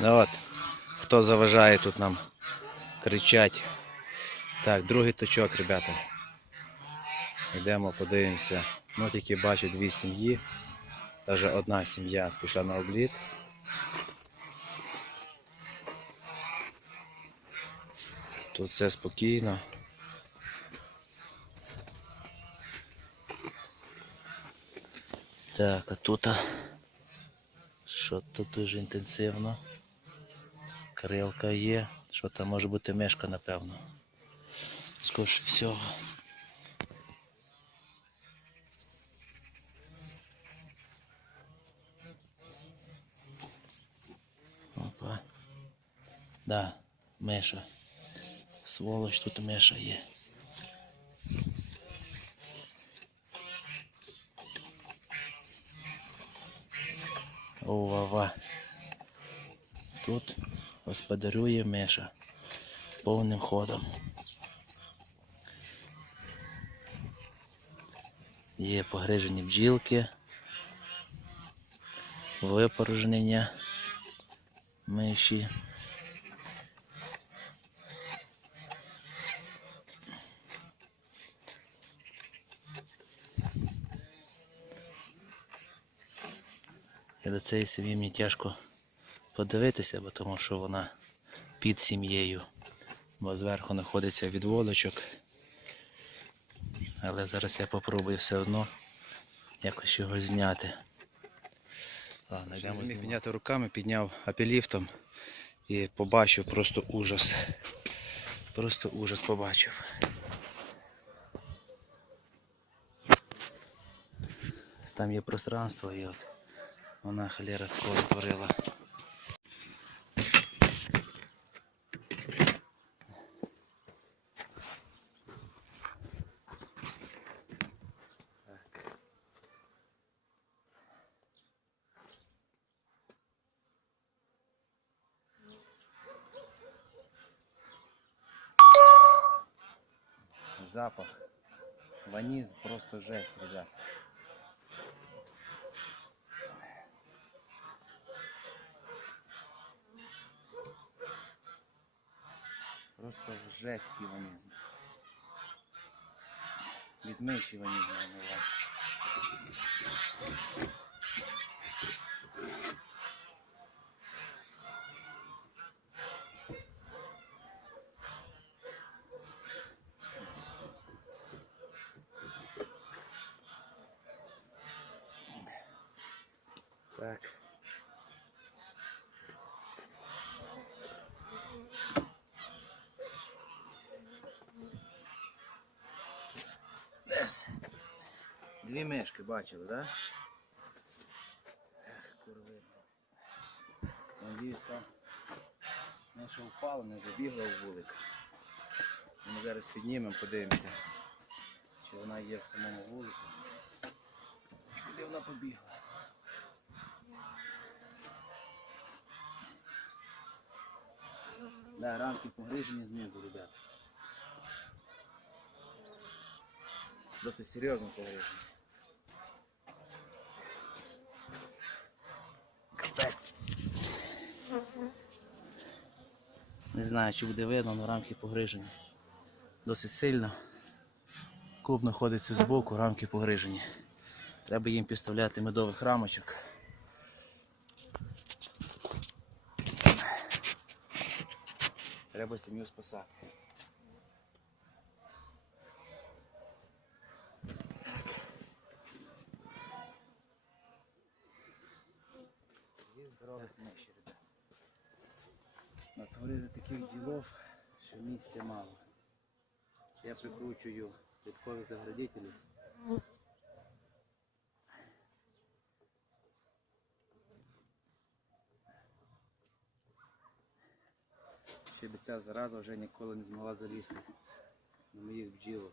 Ну от, хто заважає тут нам кричать. Так, другий точок, ребята. Йдемо, подивимося. Ну, тільки бачу дві сім'ї. Навіть одна сім'я пішла на обліт. Тут все спокійно. Так, а тут що тут дуже інтенсивно. Крилка є. Що там може бути мишка, напевно. Скоріше всього. Опа. Да, миша. Сволоч, тут миша є. Ова-ва. Тут господарює миша повним ходом. Є погрижені бджілки, випорожнення миші. І до цієї сім'ї мені тяжко подивитися, бо тому що вона під сім'єю, бо зверху знаходиться відводочок. Але зараз я попробую все одно якось його зняти. Ладно, йдемо зміг підняти руками, підняв апеліфтом і побачив просто ужас. Просто ужас побачив. Там є пространство і от вона халера такого творила. Запах. Ваниз просто жесть, ребят. Просто жесть ванізм. Від миші ванізм я на увазі. Так. Десь. Дві мишки бачили, так? Да? Ех, курви. Надіюсь, там миша впала, не забігла в вулик. Ми зараз піднімемо, подивимося, чи вона є в самому вулику. Куди вона побігла? Да, рамки погрижені знизу, ребят. Досить серйозно погрижені. Капець. Не знаю, чи буде видно, але рамки погрижені. Досить сильно. Клуб знаходиться збоку, рамки погрижені. Треба їм підставляти медових рамочок. Треба сім'ю спасати. Здорових миші, ребят. Натворили таких ділов, що місця мало. Я прикручую квіткові заградителі. Щоб ця зараза вже ніколи не змогла залізти на моїх бджілок.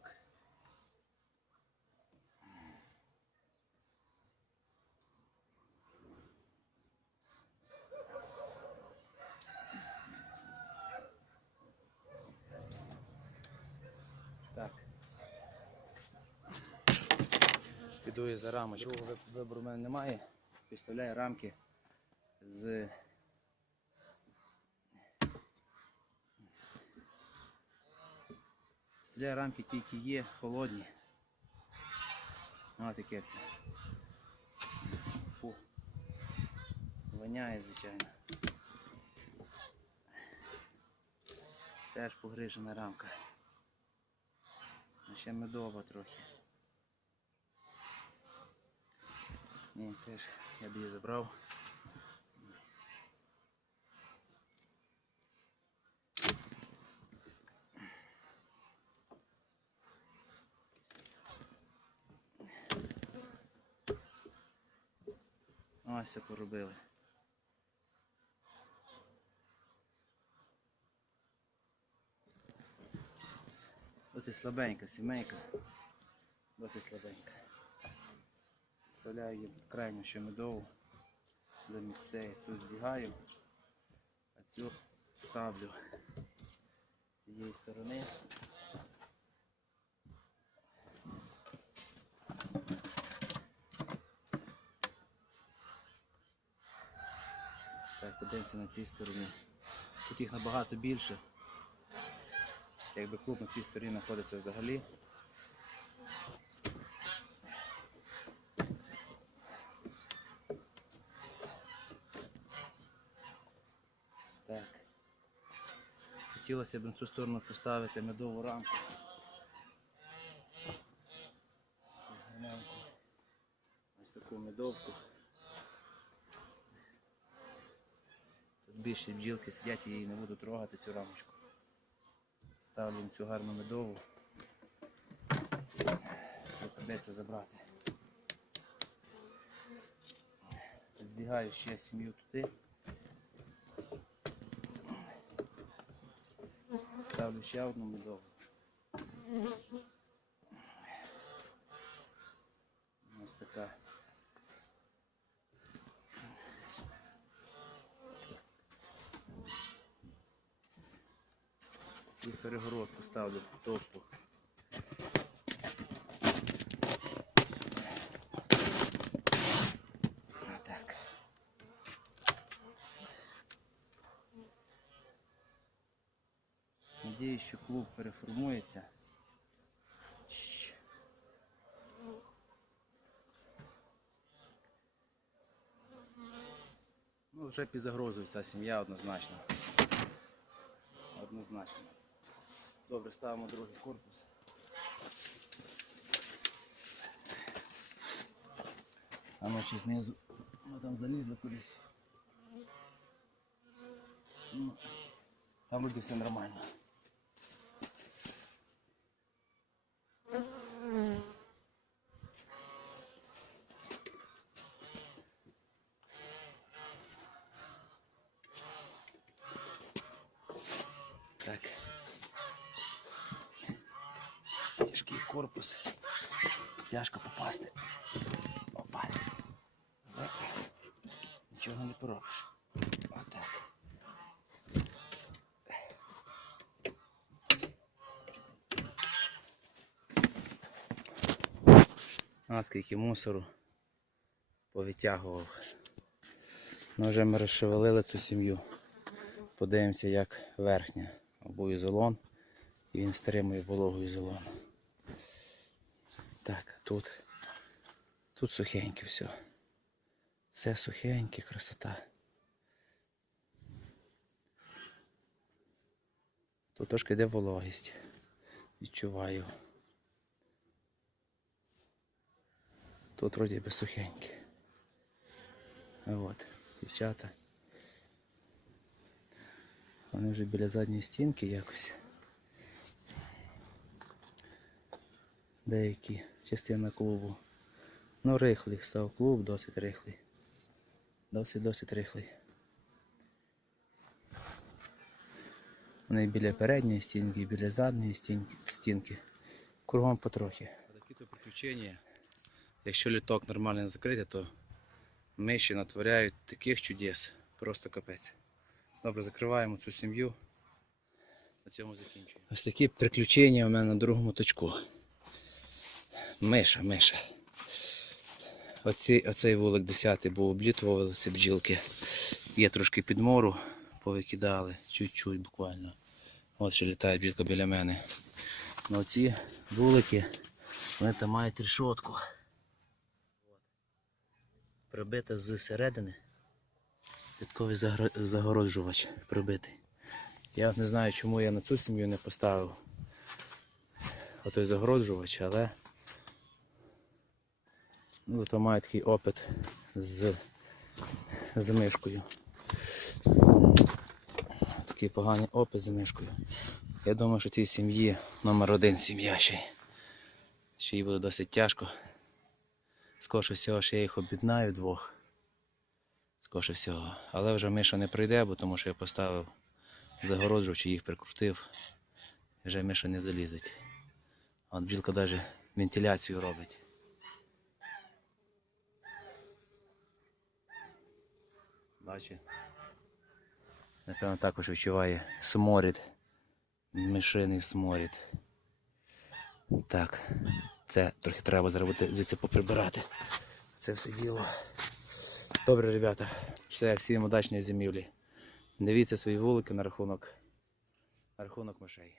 Піду я за рамочку. Другого вибору в мене немає. Підставляю рамки з Стріляю рамки тільки є, холодні. Ось таке це. Фу. Воняє, звичайно. Теж погрижена рамка. Ще медова трохи. Ні, теж я б її забрав. Все поробили. Досить слабенька сімейка. Досить слабенька. Вставляю її крайню ще медову замість цієї. Тут збігаю, а цю ставлю з цієї сторони. Так, на цій стороні. Тут їх набагато більше. Якби клуб на цій стороні знаходиться взагалі. Так. Хотілося б на цю сторону поставити медову рамку. Ось таку медовку. Більше бджілки сидять, її не буду трогати цю рамочку. Ставлю цю гарну медову. Придеться забрати. Збігаю ще сім'ю туди. Ставлю ще одну медову. Ось така. І перегородку ставлю товсту. Надіюсь, що клуб переформується. Ну, вже під загрозою ця сім'я однозначно. Однозначно. Добре, ставимо другий корпус. А ночі знизу. ми там залізли кудись. Ну, там буде все нормально. Так. Тяжкий корпус. Тяжко попасти. Опа. Нічого не поробиш. Отак. А скільки мусору повитягував. Ну вже ми розшевелили цю сім'ю. Подивимося, як верхня. Або ізолон. І він стримує вологу ізолон. Так, тут. Тут сухеньке все. Все сухеньке, красота. Тут трошки йде вологість. Відчуваю. Тут вроді би сухеньке. От, дівчата. Вони вже біля задньої стінки якось. Деякі частина клубу. Ну, рихлий став клуб, досить рихлий. Досить досить рихлий. Вони біля передньої стінки, біля задньої стінки, стінки. Кругом потрохи. Такі то приключення. Якщо літок нормально закрити, то миші натворяють таких чудес. Просто капець. Добре, закриваємо цю сім'ю. На цьому закінчуємо. Ось такі приключення у мене на другому точку. Миша, миша. Оці, оцей вулик 10 був облітувалися бджілки. Є трошки підмору, повикидали, чуть-чуть буквально. От ще літає бджілка біля мене. Ну ці вулики, вони там мають рішотку. Прибита з середини. Підковий загороджувач прибитий. Я не знаю, чому я на цю сім'ю не поставив отой загороджувач, але зато маю такий опит з, з мишкою. Такий поганий опит з мишкою. Я думаю, що цій сім'ї номер один сім'я ще. Ще їй буде досить тяжко. Скорше всього, що я їх об'єднаю двох. Скорше всього. Але вже Миша не прийде, бо тому що я поставив загороджувач і їх прикрутив. Вже Миша не залізить. От бджілка навіть вентиляцію робить. Бачите? Напевно, також відчуває сморід. Мишиний сморід. Так, це трохи треба зробити звідси поприбирати. Це все діло. Добре, ребята. Все, всім удачної зимівлі. Дивіться свої вулики на рахунок, на рахунок мишей.